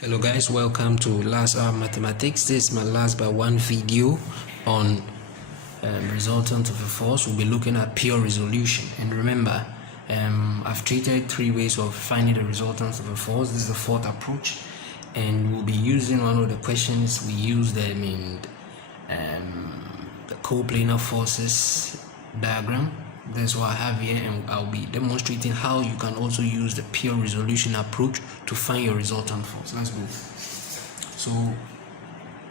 Hello guys, welcome to Last Hour Mathematics. This is my last but one video on resultant of a force. We'll be looking at pure resolution. And remember, I've treated three ways of finding the resultant of a force. This is the fourth approach, and we'll be using one of the questions. We use them in the coplanar forces diagram. That's what I have here, and I'll be demonstrating how you can also use the pure resolution approach to find your resultant force. Let's go. So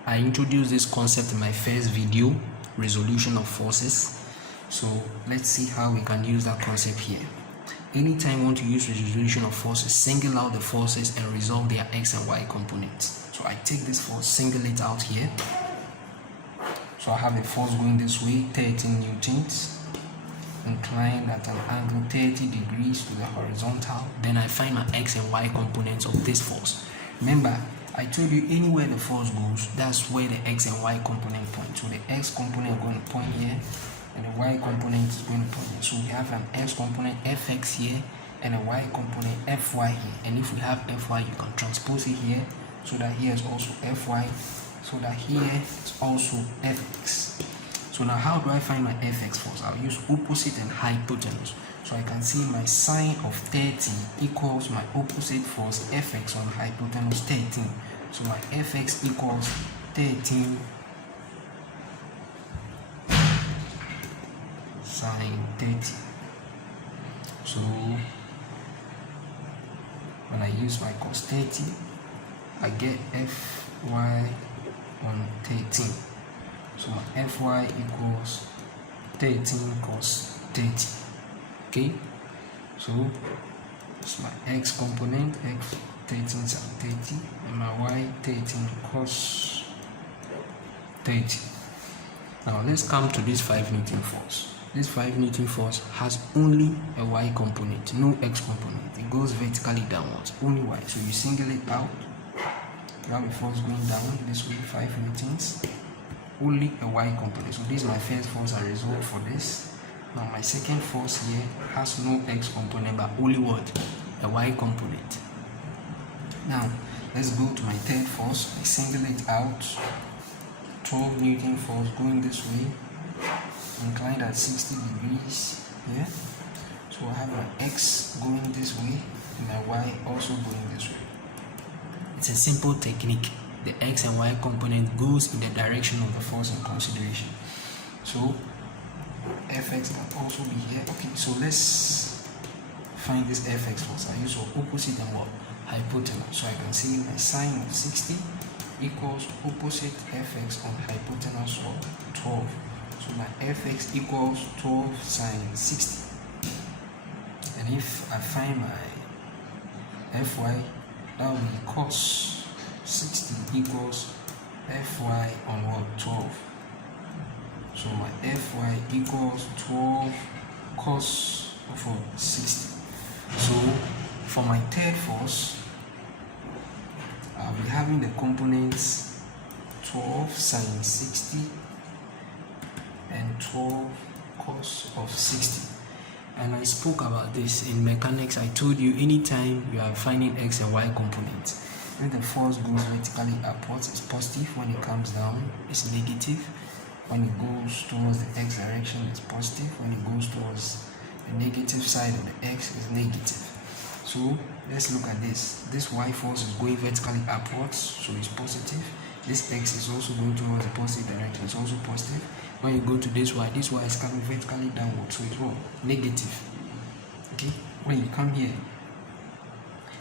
I introduced this concept in my first video, resolution of forces. So let's see how we can use that concept here. Anytime you want to use resolution of forces, single out the forces and resolve their x and y components. So I take this force, single it out here. So I have a force going this way, 13 newtons, inclined at an angle 30 degrees to the horizontal. Then I find my x and y components of this force. Remember, I told you anywhere the force goes, that's where the x and y component point. So the x component is going to point here, and the y component is going to point here. So we have an x component fx here, and a y component fy here. And if we have fy, you can transpose it here, so that here is also fy, so that here is also fx. So now how do I find my fx force? I'll use opposite and hypotenuse. So I can see my sine of 30 equals my opposite force fx on hypotenuse 13. So my fx equals 13 sine 30. So when I use my cos 30, I get fy on 13. So my fy equals 13 cos 30. Okay, so it's my x component, x 13 sin 30, and my y 13 cos 30. Now let's come to this 5 Newton force. This 5 Newton force has only a y component, no x component. It goes vertically downwards, only y. So you single it out. You have a force going down this way, 5 newtons. Only a y component. So this is my first force I resolved for this. Now my second force here has no x component, but only what? A y component. Now let's go to my third force. I single it out. 12 Newton force going this way, inclined at 60 degrees here. So I have my x going this way and my y also going this way. It's a simple technique. The x and y component goes in the direction of the force in consideration. So fx can also be here. Okay, so let's find this fx force. I use opposite and what? Hypotenuse. So I can see my sine of 60 equals opposite fx on hypotenuse of 12. So my fx equals 12 sine 60. And if I find my fy, that will be cos 60 equals fy on what? 12. So my fy equals 12 cos of 60. So for my third force, I'll be having the components 12 sine 60 and 12 cos of 60. And I spoke about this in mechanics. I told you anytime you are finding x and y components, when the force goes vertically upwards, it's positive. When it comes down, it's negative. When it goes towards the x direction, it's positive. When it goes towards the negative side of the x, it's negative. So let's look at this. This y force is going vertically upwards, so it's positive. This x is also going towards the positive direction, it's also positive. When you go to this y is coming vertically downwards, so it's what? Negative. Okay, when you come here,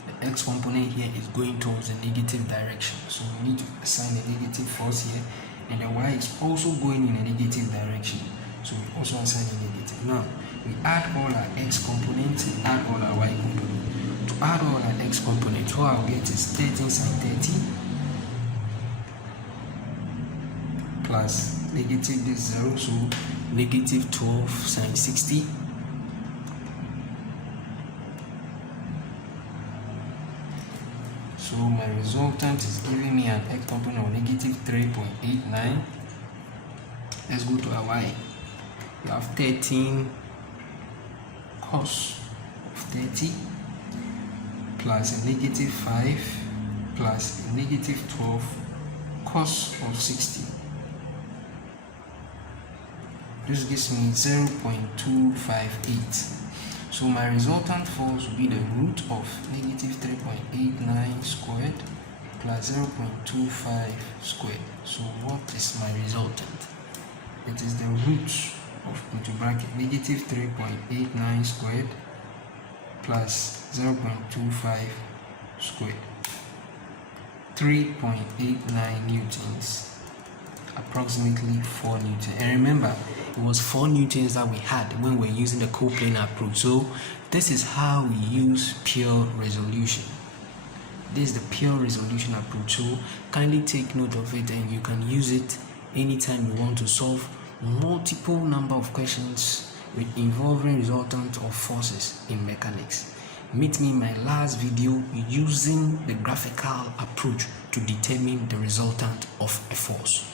the x component here is going towards the negative direction, so we need to assign a negative force here, and the y is also going in a negative direction, so we also assign a negative. Now we add all our x components and add all our y components. To add all our x components, what I'll get is 13 sine 30 plus negative this 0, so negative 12 sine 60 So my resultant is giving me an x component of negative 3.89. Let's go to our y. We have 13 cos of 30 plus a negative 5 plus negative 12 cos of 60. This gives me 0.258. So my resultant force will be the root of negative 3.89 squared plus 0.25 squared. So what is my resultant? It is the root of, into bracket, negative 3.89 squared plus 0.25 squared. 3.89 newtons, approximately 4 newtons. And remember, it was 4 newtons that we had when we were using the coplanar approach. So this is how we use pure resolution. This is the pure resolution approach. So kindly take note of it, and you can use it anytime you want to solve multiple number of questions with involving resultant of forces in mechanics. Meet me in my last video using the graphical approach to determine the resultant of a force.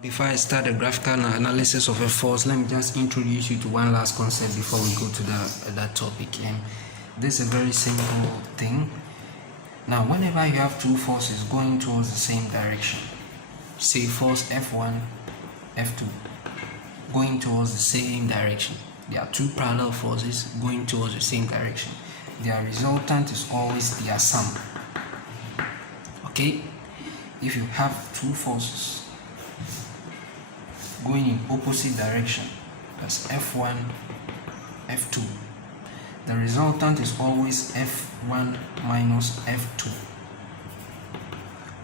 Before I start the graphical analysis of a force, let me just introduce you to one last concept before we go to that topic. And this is a very simple thing. Now, whenever you have two forces going towards the same direction, say force F1, F2, going towards the same direction, there are two parallel forces going towards the same direction. Their resultant is always their sum. Okay? If you have two forces going in opposite direction, that's F1, F2, the resultant is always F1 minus F2,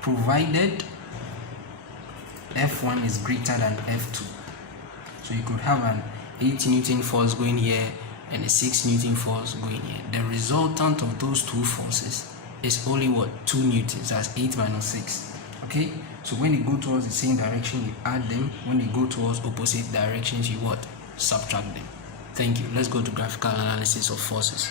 provided F1 is greater than F2. So you could have an 8 Newton force going here and a 6 Newton force going here. The resultant of those two forces is only what? 2 newtons. That's 8 minus 6. Okay? So when they go towards the same direction, you add them. When they go towards opposite directions, you what? Subtract them. Thank you. Let's go to graphical analysis of forces.